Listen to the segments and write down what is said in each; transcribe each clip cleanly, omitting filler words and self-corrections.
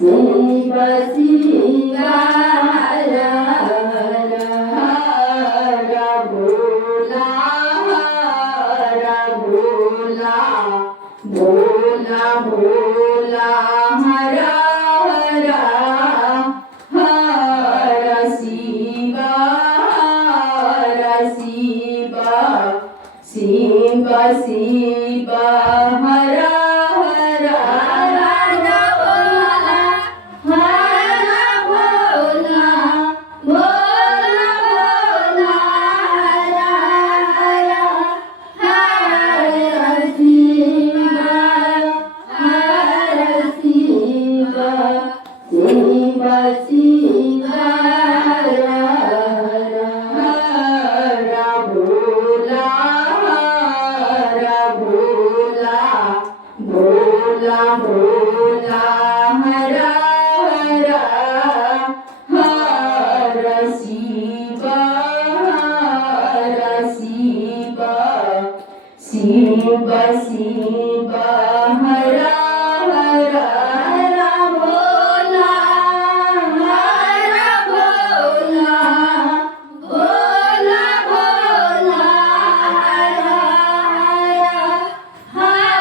Shiv Shiv हर हर हर Bhola Bhola Bhola हर हर हर Shiv Shiv Shiv Shiv हर हर हर Bhola Bhola Bhola हर हर हर Shiv Shiv Shiv Shiv हर हर हर Bhola Bhola Bhola हर हर हर Shiv Shiv Shiv Shiv हर हर हर Bhola Bhola Bhola Bhola हर हर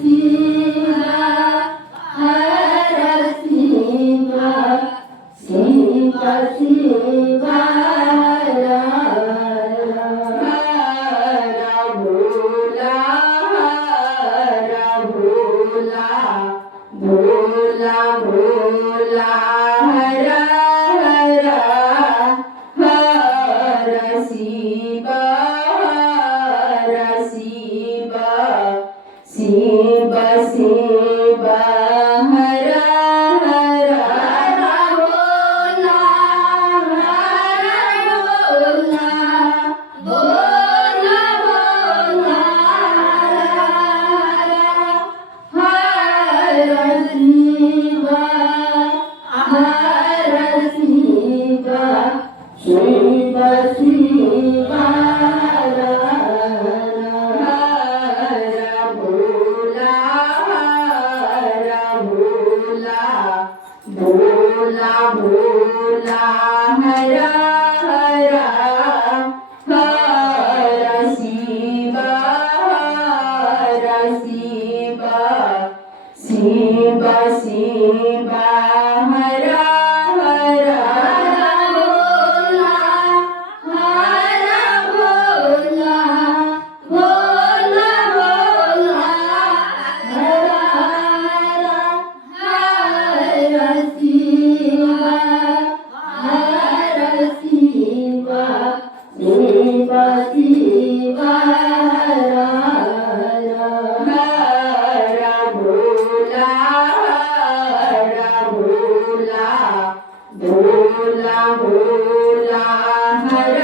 Shiv Shiv Shiv Shiv हर हर Bhola Bhola Bhola Bhola हर हर हर Shiv Shiv Shiv Shiv हर हर हर Bhola Bhola Bhola Bhola हर Shiv Shiv Shiv Shiv हर हर Bhola Bhola Bhola Bhola हर हर हर Shiv Shiv Shiv Shiv हर हर Bhola Bhola Bhola Bhola हर हर Shiv Shiv Shiv Shiv हर हर Bhola Bhola Bhola Bhola हर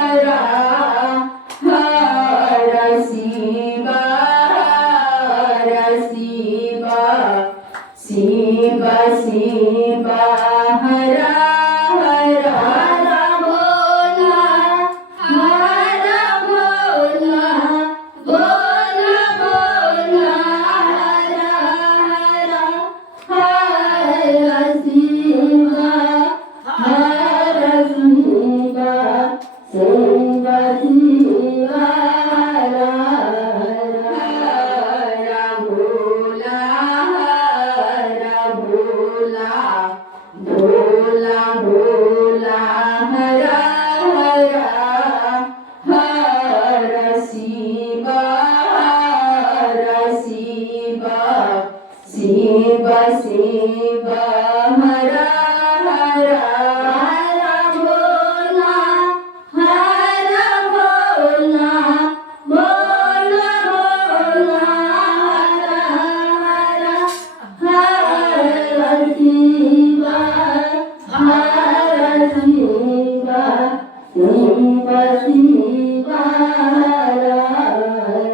हर हर Shiv Shiv Shiv Shiv हर हर Bhola Bhola Bhola Bhola हर हर Shiv Shiv Shiv Shiv हर हर Bhola Bhola Bhola Bhola हर हर हर Shiv Shiv Shiv Shiv हर हर Bhola Bhola Bhola Bhola हर Shiv Shiv Shiv Shiv हर हर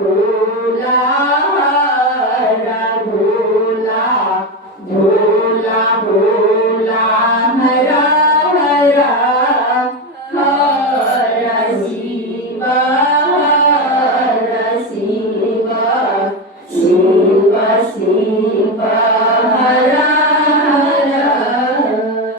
Bhola Bhola Bhola Bhola हर हर हर Shiv Shiv Shiv Shiv हर